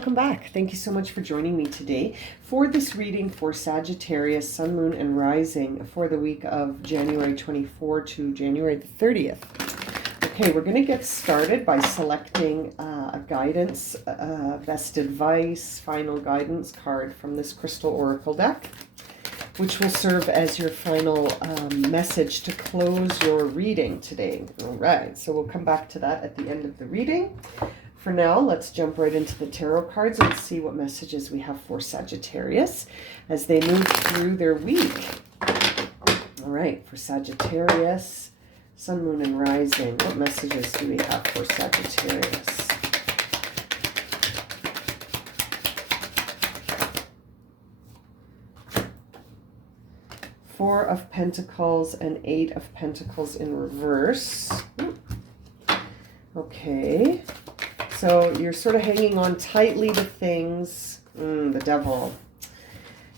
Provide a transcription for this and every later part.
welcome back. Thank you so much for joining me today for this reading for Sagittarius, Sun, Moon, and Rising for the week of January 24 to January the 30th. Okay, we're going to get started by selecting a guidance, best advice, final guidance card from this Crystal Oracle deck, which will serve as your final message to close your reading today. All right, so we'll come back to that at the end of the reading. For now, let's jump right into the tarot cards and see what messages we have for Sagittarius as they move through their week. All right, for Sagittarius, Sun, Moon, and Rising, what messages do we have for Sagittarius? Four of Pentacles and Eight of Pentacles in reverse. Okay. So you're sort of hanging on tightly to things. The Devil.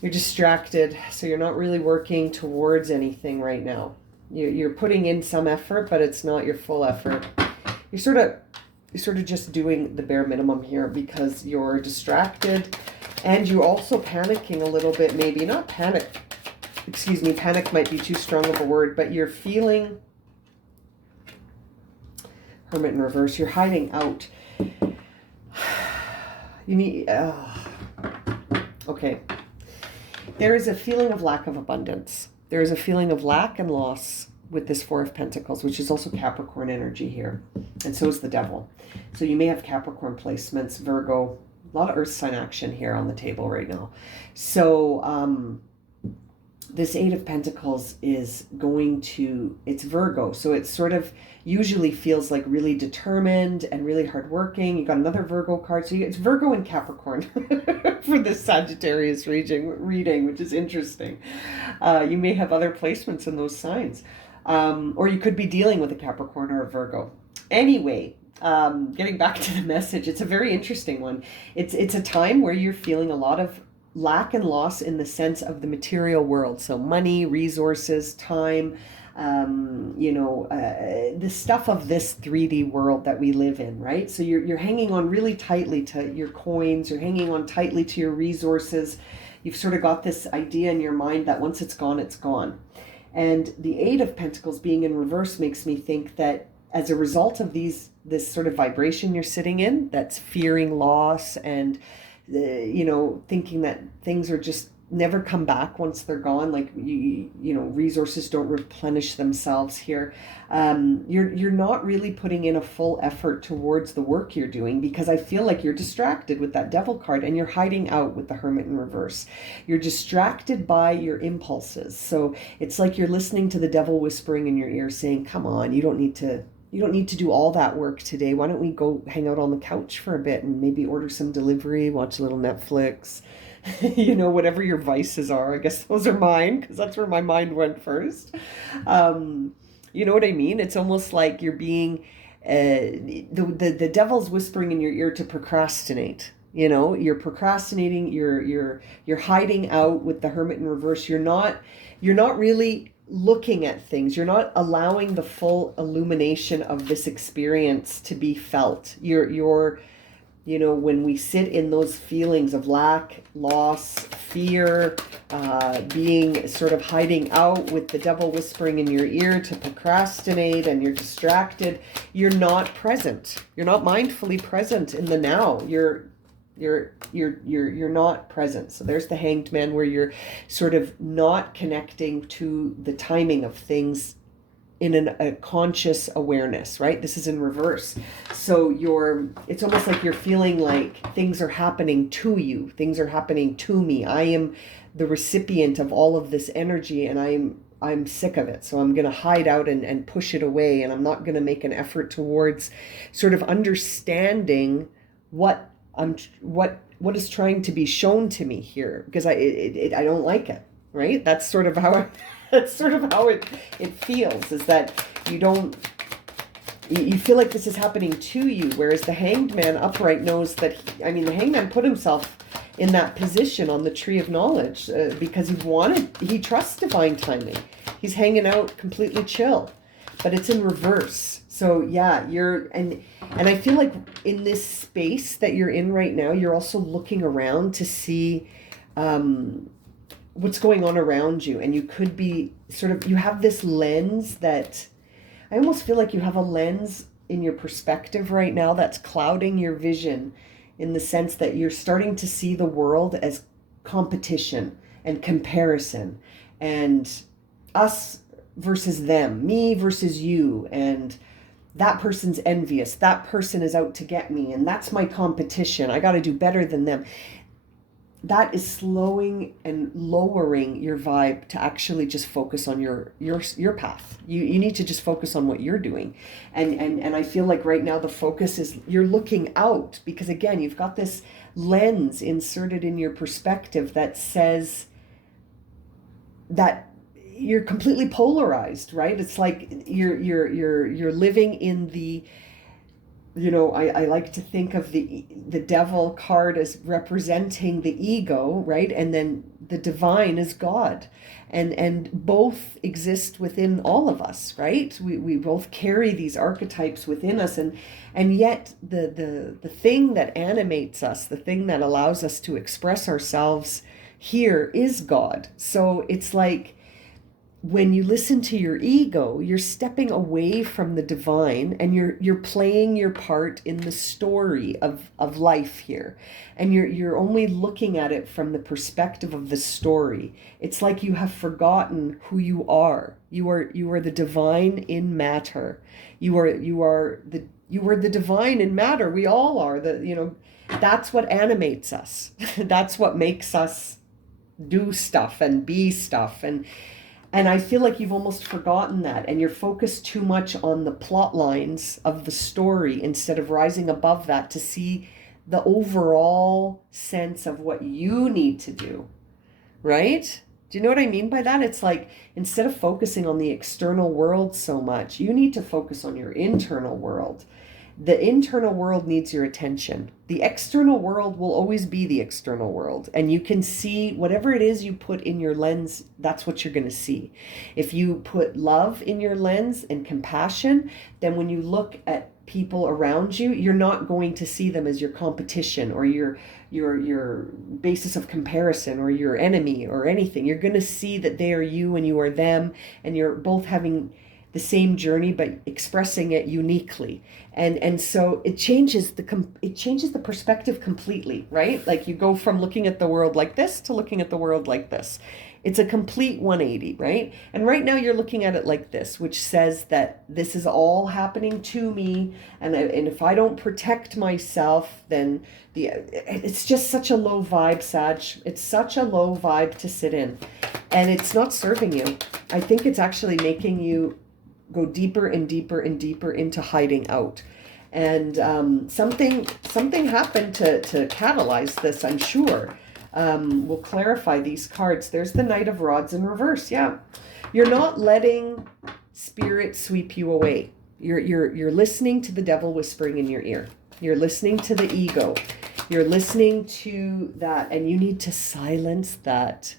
You're distracted, so you're not really working towards anything right now. You're putting in some effort, but it's not your full effort. You're sort of just doing the bare minimum here because you're distracted, and you're also panicking a little bit. Maybe not panic. Excuse me, panic might be too strong of a word, but you're feeling Hermit in reverse. You're hiding out. You need, okay. There is a feeling of lack of abundance. There is a feeling of lack and loss with this Four of Pentacles, which is also Capricorn energy here. And so is the Devil. So you may have Capricorn placements, Virgo, a lot of earth sign action here on the table right now. So, this Eight of Pentacles is going to, it's Virgo. So it sort of usually feels like really determined and really hardworking. You got another Virgo card. So it's Virgo and Capricorn for this Sagittarius reading, which is interesting. You may have other placements in those signs. Or you could be dealing with a Capricorn or a Virgo. Anyway, getting back to the message, it's a very interesting one. It's a time where you're feeling a lot of lack and loss in the sense of the material world. So money, resources, time, the stuff of this 3D world that we live in, right? So you're hanging on really tightly to your coins. You're hanging on tightly to your resources. You've sort of got this idea in your mind that once it's gone, it's gone. And the Eight of Pentacles being in reverse makes me think that as a result of this sort of vibration you're sitting in, that's fearing loss and thinking that things are just never come back once they're gone, like resources don't replenish themselves here. You're not really putting in a full effort towards the work you're doing because I feel like you're distracted with that Devil card and you're hiding out with the Hermit in reverse. You're distracted by your impulses. So it's like you're listening to the Devil whispering in your ear saying, come on, you don't need to do all that work today. Why don't we go hang out on the couch for a bit and maybe order some delivery, watch a little Netflix, whatever your vices are. I guess those are mine because that's where my mind went first. You know what I mean? It's almost like you're being, the Devil's whispering in your ear to procrastinate. You're procrastinating, you're hiding out with the Hermit in reverse. You're not really looking at things. You're not allowing the full illumination of this experience to be felt. You're when we sit in those feelings of lack, loss, fear, being sort of hiding out with the Devil whispering in your ear to procrastinate and you're distracted, you're not present. You're not mindfully present in the now. You're not present. So there's the Hanged Man where you're sort of not connecting to the timing of things in a conscious awareness, right? This is in reverse. So it's almost like you're feeling like things are happening to you. Things are happening to me. I am the recipient of all of this energy and I'm sick of it. So I'm going to hide out and push it away. And I'm not going to make an effort towards sort of understanding what is trying to be shown to me here, because I don't like it, right? That's sort of how it feels, is that you feel like this is happening to you, whereas the Hanged Man upright knows that the Hanged Man put himself in that position on the tree of knowledge because he trusts divine timing. He's hanging out completely chill. but it's in reverse. So yeah, and I feel like in this space that you're in right now, you're also looking around to see what's going on around you. And you could be you have this lens that, I almost feel like you have a lens in your perspective right now that's clouding your vision, in the sense that you're starting to see the world as competition and comparison, and us versus them, me versus you, and that person's envious, that person is out to get me, and that's my competition, I got to do better than them. That is slowing and lowering your vibe to actually just focus on your path. You need to just focus on what you're doing. And I feel like right now the focus is you're looking out, because again, you've got this lens inserted in your perspective that says that you're completely polarized, right? It's like you're living in the, I like to think of the devil card as representing the ego, right? And then the divine is God. And both exist within all of us, right? We both carry these archetypes within us, and yet the thing that animates us, the thing that allows us to express ourselves here is God. So it's like, when you listen to your ego, you're stepping away from the divine, and you're playing your part in the story of life here. And you're only looking at it from the perspective of the story. It's like you have forgotten who you are. You are the divine in matter. You are the divine in matter. We all are. That's what animates us. That's what makes us do stuff and be stuff. And I feel like you've almost forgotten that, and you're focused too much on the plot lines of the story instead of rising above that to see the overall sense of what you need to do, right? Do you know what I mean by that? It's like, instead of focusing on the external world so much, you need to focus on your internal world. The internal world needs your attention. The external world will always be the external world. And you can see whatever it is you put in your lens, that's what you're going to see. If you put love in your lens and compassion, then when you look at people around you, you're not going to see them as your competition or your basis of comparison or your enemy or anything. You're going to see that they are you and you are them, and you're both having the same journey but expressing it uniquely. And so it changes the perspective completely, right? Like, you go from looking at the world like this to looking at the world like this. It's a complete 180, right? And right now you're looking at it like this, which says that this is all happening to me, and if I don't protect myself, then it's just such a low vibe, Sag. It's such a low vibe to sit in, and it's not serving you. I think it's actually making you go deeper and deeper and deeper into hiding out. And something happened to catalyze this, I'm sure. We'll clarify these cards. There's the Knight of Rods in reverse. Yeah. You're not letting spirit sweep you away. You're listening to the devil whispering in your ear. You're listening to the ego. You're listening to that, and you need to silence that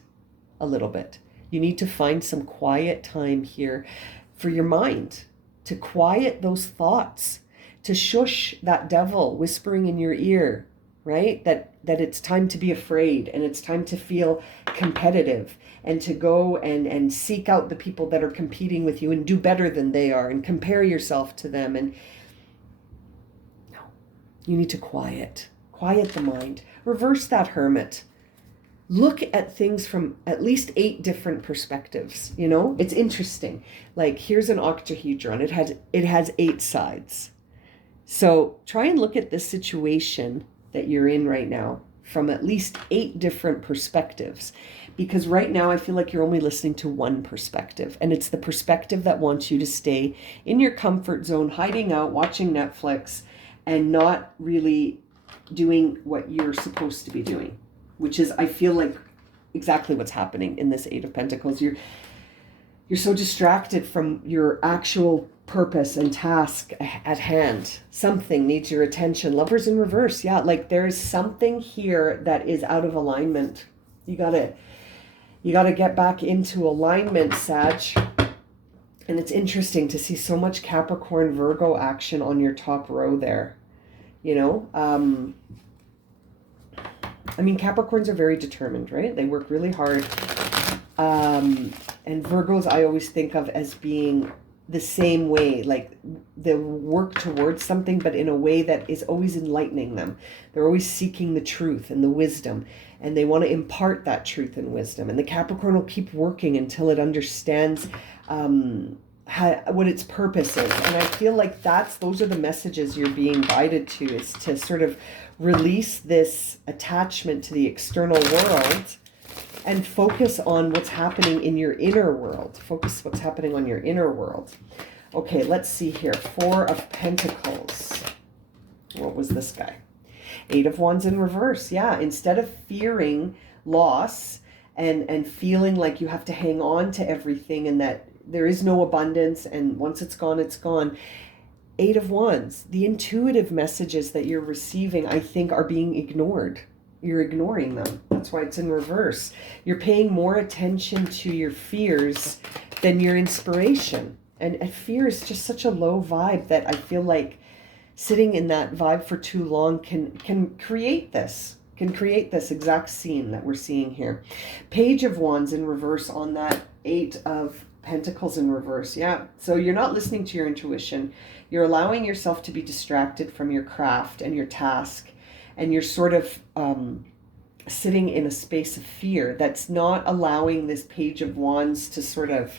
a little bit. You need to find some quiet time here for your mind, to quiet those thoughts, to shush that devil whispering in your ear, right? That it's time to be afraid, and it's time to feel competitive, and to go and seek out the people that are competing with you and do better than they are and compare yourself to them. And no, you need to quiet the mind. Reverse that Hermit. Look at things from at least 8 different perspectives. It's interesting. Like, here's an octahedron. It has 8 sides. So try and look at this situation that you're in right now from at least 8 different perspectives. Because right now I feel like you're only listening to one perspective, and it's the perspective that wants you to stay in your comfort zone, hiding out, watching Netflix, and not really doing what you're supposed to be doing. Which is, I feel like, exactly what's happening in this 8 of Pentacles. You're so distracted from your actual purpose and task at hand. Something needs your attention. Lovers in reverse. Yeah, like there's something here that is out of alignment. You gotta get back into alignment, Sag. And it's interesting to see so much Capricorn Virgo action on your top row there. You know, I mean, Capricorns are very determined, right? They work really hard. And Virgos I always think of as being the same way, like they work towards something, but in a way that is always enlightening them. They're always seeking the truth and the wisdom, and they want to impart that truth and wisdom. And the Capricorn will keep working until it understands what its purpose is. And I feel like those are the messages you're being guided to, is to sort of release this attachment to the external world and focus on what's happening in your inner world. Focus what's happening on your inner world. Okay, let's see here. 4 of Pentacles. What was this guy? 8 of Wands in reverse. Yeah, instead of fearing loss and feeling like you have to hang on to everything and that there is no abundance and once it's gone, it's gone. 8 of Wands. The intuitive messages that you're receiving, I think, are being ignored. You're ignoring them. That's why it's in reverse. You're paying more attention to your fears than your inspiration. And fear is just such a low vibe that I feel like sitting in that vibe for too long can create this exact scene that we're seeing here. Page of Wands in reverse on that 8 of Pentacles in reverse. Yeah. So you're not listening to your intuition. You're allowing yourself to be distracted from your craft and your task. And you're sort of sitting in a space of fear that's not allowing this Page of Wands to sort of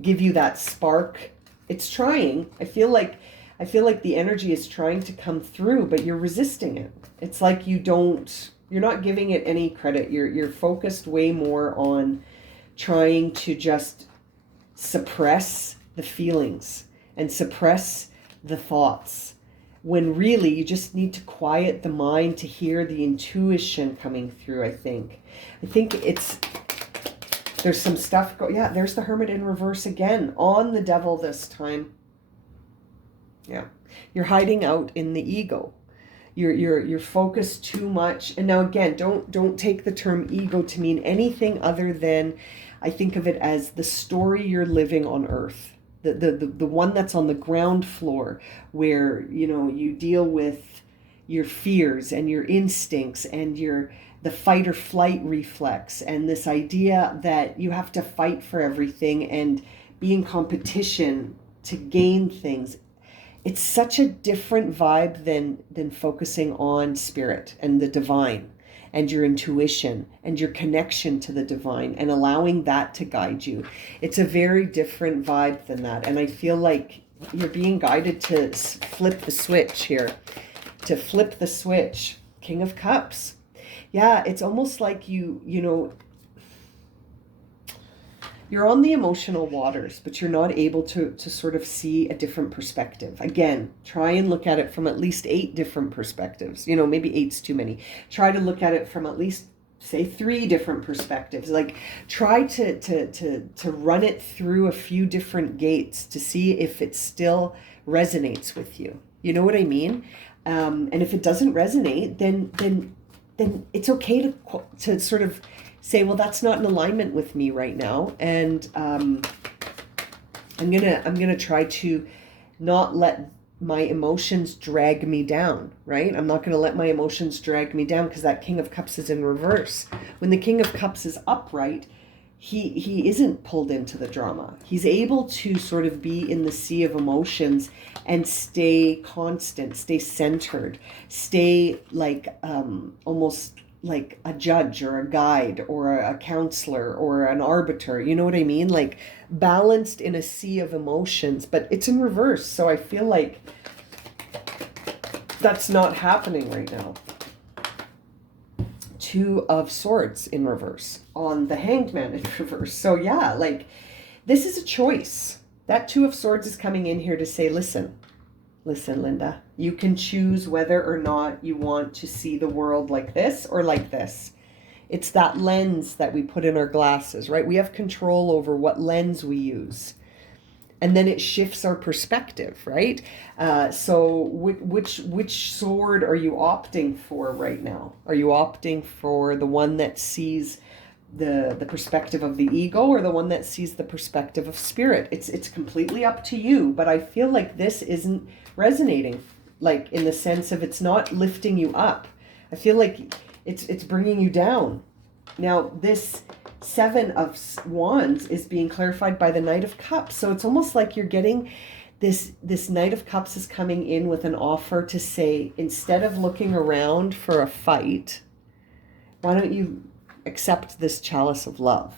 give you that spark. It's trying. I feel like the energy is trying to come through, but you're resisting it. It's like you're not giving it any credit. You're focused way more on trying to just suppress the feelings and suppress the thoughts, when really you just need to quiet the mind to hear the intuition coming through. I think there's some stuff yeah, there's the Hermit in reverse again on the Devil this time. Yeah, you're hiding out in the ego. You're focused too much. And now again, don't take the term ego to mean anything other than, I think of it as the story you're living on Earth. The one that's on the ground floor, where, you know, you deal with your fears and your instincts and the fight or flight reflex, and this idea that you have to fight for everything and be in competition to gain things. It's such a different vibe than focusing on spirit and the divine and your intuition and your connection to the divine and allowing that to guide you. It's a very different vibe than that. And I feel like you're being guided to flip the switch here. To flip the switch. King of Cups. Yeah, it's almost like you know, you're on the emotional waters, but you're not able to sort of see a different perspective. Again, try and look at it from at least 8 different perspectives. You know, maybe 8's too many. Try to look at it from at least, say, 3 different perspectives. Like, try to run it through a few different gates to see if it still resonates with you. You know what I mean? And if it doesn't resonate, then it's okay to sort of say, well, that's not in alignment with me right now, and I'm gonna try to not let my emotions drag me down, right? I'm not gonna let my emotions drag me down, because that King of Cups is in reverse. When the King of Cups is upright, he isn't pulled into the drama. He's able to sort of be in the sea of emotions and stay constant, stay centered, stay like almost like a judge or a guide or a counselor or an arbiter. You know what I mean? Like balanced in a sea of emotions, but it's in reverse. So I feel like that's not happening right now. 2 of Swords in reverse on the Hanged Man in reverse. So yeah, like this is a choice. That 2 of Swords is coming in here to say, listen, Linda, you can choose whether or not you want to see the world like this or like this. It's that lens that we put in our glasses, right? We have control over what lens we use. And then it shifts our perspective, right? So which sword are you opting for right now? Are you opting for the one that sees the perspective of the ego or the one that sees the perspective of spirit. It's completely up to you, but I feel like this isn't resonating, like in the sense of it's not lifting you up. I feel like it's bringing you down. Now this Seven of Wands is being clarified by the Knight of Cups, so it's almost like you're getting this Knight of Cups is coming in with an offer to say, instead of looking around for a fight, why don't you accept this chalice of love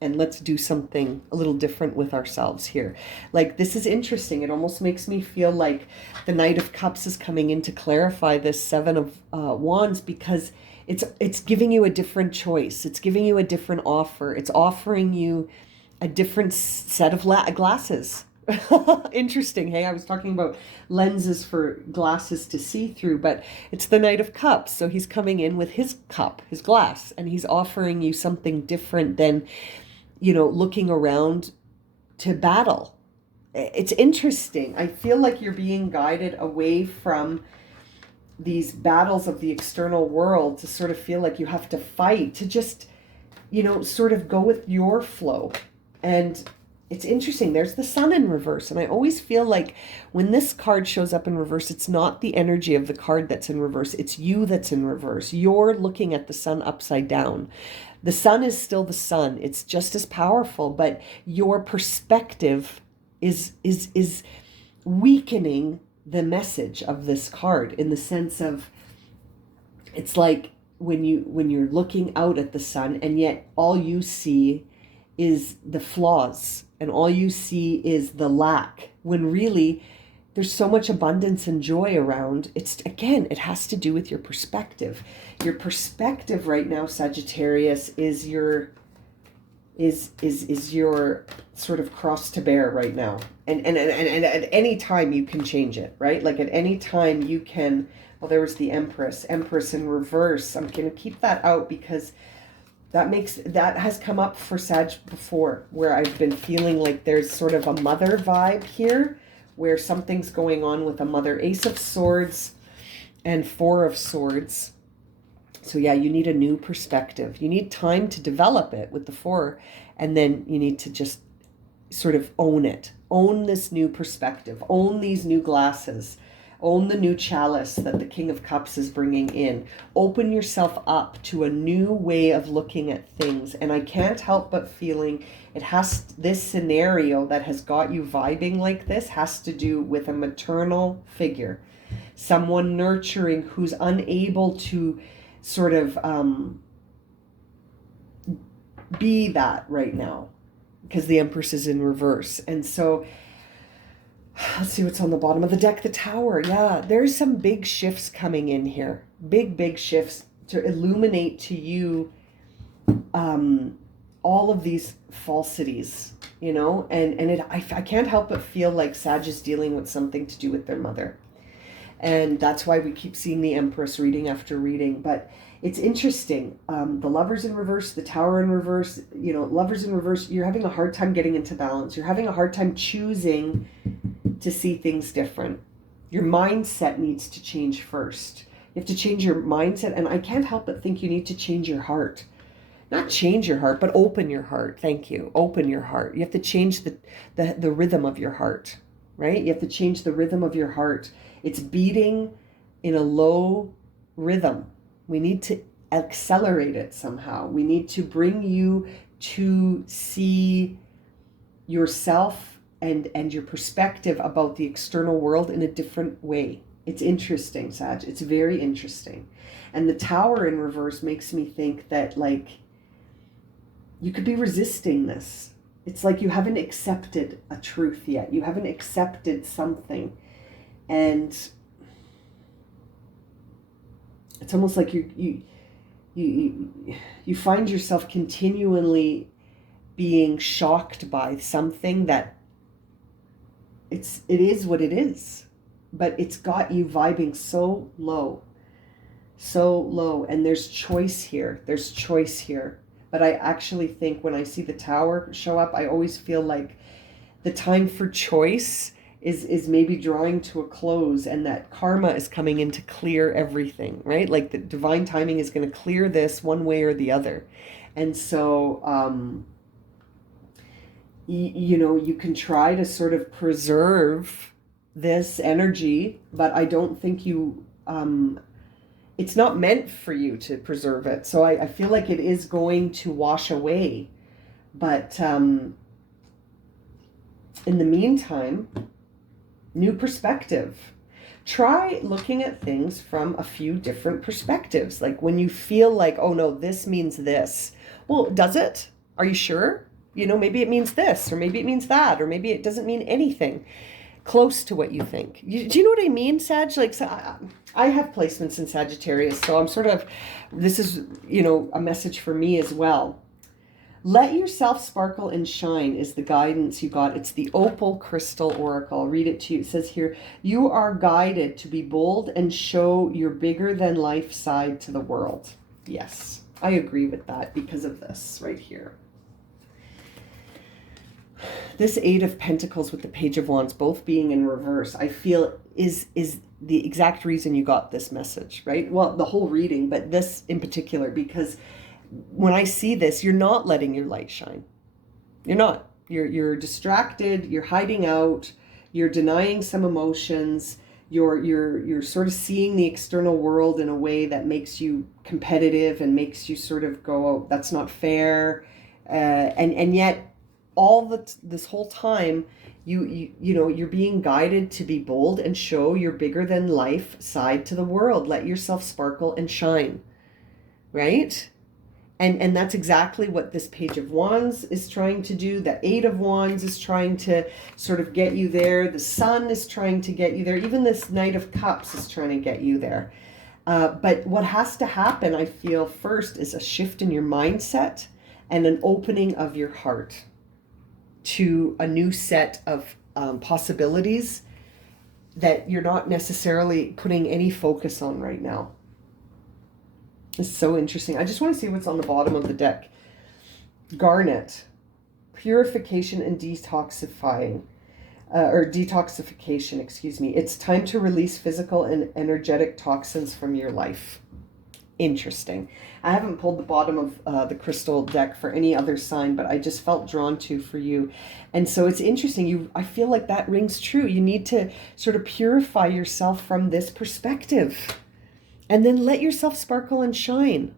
and let's do something a little different with ourselves here. Like, this is interesting. It almost makes me feel like the Knight of Cups is coming in to clarify this Seven of Wands, because it's giving you a different choice. It's giving you a different offer. It's offering you a different set of glasses. Interesting. Hey, I was talking about lenses for glasses to see through, but it's the Knight of Cups. So he's coming in with his cup, his glass, and he's offering you something different than, looking around to battle. It's interesting. I feel like you're being guided away from these battles of the external world to sort of feel like you have to fight, to just, sort of go with your flow. And it's interesting. There's the Sun in reverse. And I always feel like when this card shows up in reverse, it's not the energy of the card that's in reverse. It's you that's in reverse. You're looking at the sun upside down. The sun is still the sun. It's just as powerful, but your perspective is weakening the message of this card, in the sense of, it's like when you're looking out at the sun and yet all you see is the flaws and all you see is the lack, when really there's so much abundance and joy around. It has to do with your perspective. Your perspective right now, Sagittarius, is your sort of cross to bear right now. And at any time you can change it, right? Like at any time you can, well, there was the Empress in reverse. I'm going to keep that out because that has come up for Sag before, where I've been feeling like there's sort of a mother vibe here, where something's going on with a mother. Ace of Swords and Four of Swords. So yeah, you need a new perspective. You need time to develop it with the Four, and then you need to just sort of own it. Own this new perspective. Own these new glasses. Own the new chalice that the King of Cups is bringing in. Open yourself up to a new way of looking at things. And I can't help but feeling this scenario that has got you vibing like this has to do with a maternal figure. Someone nurturing who's unable to sort of be that right now, because the Empress is in reverse. And so let's see what's on the bottom of the deck. The Tower. Yeah, there's some big shifts coming in here. Big shifts to illuminate to you all of these falsities, and I can't help but feel like Sag is dealing with something to do with their mother. And that's why we keep seeing the Empress reading after reading. But it's interesting. The Lovers in reverse, the Tower in reverse, Lovers in reverse, you're having a hard time getting into balance. You're having a hard time choosing to see things different. Your mindset needs to change first. You have to change your mindset. And I can't help but think you need to change your heart. Not change your heart, but open your heart. Thank you. Open your heart. You have to change the rhythm of your heart, right? You have to change the rhythm of your heart. It's beating in a low rhythm. We need to accelerate it somehow. We need to bring you to see yourself and your perspective about the external world in a different way. It's interesting, Sag. It's very interesting. And the Tower in reverse makes me think that, like, you could be resisting this. It's like you haven't accepted a truth yet. You haven't accepted something. And it's almost like you find yourself continually being shocked by something that it is what it is, but it's got you vibing so low, and there's choice here. But I actually think when I see the Tower show up, I always feel like the time for choice is maybe drawing to a close, and that karma is coming in to clear everything, right? Like the divine timing is going to clear this one way or the other. And so, you know, you can try to sort of preserve this energy, but I don't think it's not meant for you to preserve it. So I feel like it is going to wash away. But in the meantime, new perspective. Try looking at things from a few different perspectives. Like when you feel like, oh no, this means this. Well, does it? Are you sure? You know, maybe it means this, or maybe it means that, or maybe it doesn't mean anything close to what you think. Do you know what I mean, Sag? Like, so I have placements in Sagittarius, so I'm sort of, this is, you know, a message for me as well. Let yourself sparkle and shine is the guidance you got. It's the Opal Crystal Oracle. I'll read it to you. It says here, you are guided to be bold and show your bigger than life side to the world. Yes, I agree with that because of this right here. This Eight of Pentacles with the Page of Wands, both being in reverse, I feel is the exact reason you got this message, right? Well, the whole reading, but this in particular, because when I see this, you're not letting your light shine. You're not. You're distracted, you're hiding out, you're denying some emotions, you're sort of seeing the external world in a way that makes you competitive and makes you sort of go, oh, that's not fair. And yet this whole time you know, you're being guided to be bold and show your bigger than life side to the world. Let yourself sparkle and shine, right? And that's exactly what this Page of Wands is trying to do. The Eight of Wands is trying to sort of get you there. The Sun is trying to get you there. Even this Knight of Cups is trying to get you there. But what has to happen, I feel, first is a shift in your mindset and an opening of your heart to a new set of possibilities that you're not necessarily putting any focus on right now. It's so interesting. I just want to see what's on the bottom of the deck. Garnet, purification and detoxifying, or detoxification, excuse me. It's time to release physical and energetic toxins from your life. Interesting. I haven't pulled the bottom of the crystal deck for any other sign, but I just felt drawn to for you. And so it's interesting. I feel like that rings true. You need to sort of purify yourself from this perspective. And then let yourself sparkle and shine.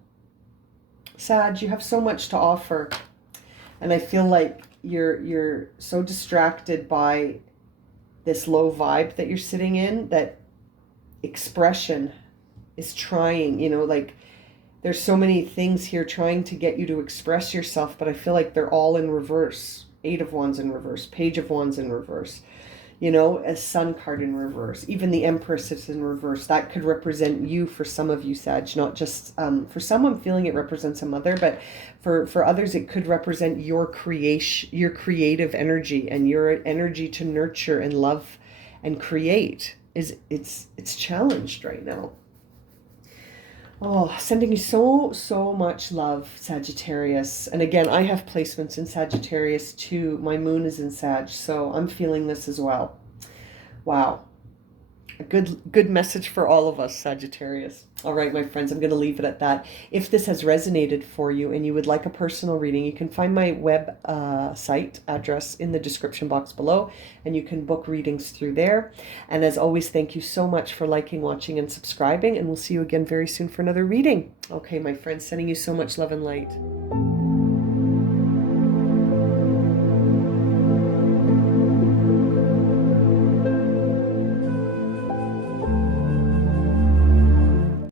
Sag, you have so much to offer. And I feel like you're so distracted by this low vibe that you're sitting in that expression is trying, you know, like there's so many things here trying to get you to express yourself, but I feel like they're all in reverse. Eight of Wands in reverse, Page of Wands in reverse. You know, a Sun card in reverse. Even the Empress is in reverse. That could represent you for some of you, Sag. Not just, for some I'm feeling it represents a mother, but for others it could represent your creation, your creative energy and your energy to nurture and love and create. It's challenged right now. Oh, sending you so much love, Sagittarius. And again, I have placements in Sagittarius too. My moon is in Sag, so I'm feeling this as well. Wow. A good message for all of us, Sagittarius. All right, my friends, I'm going to leave it at that. If this has resonated for you and you would like a personal reading, you can find my web site address in the description box below, and you can book readings through there. And as always, thank you so much for liking, watching, and subscribing, and we'll see you again very soon for another reading. Okay, my friends, sending you so much love and light.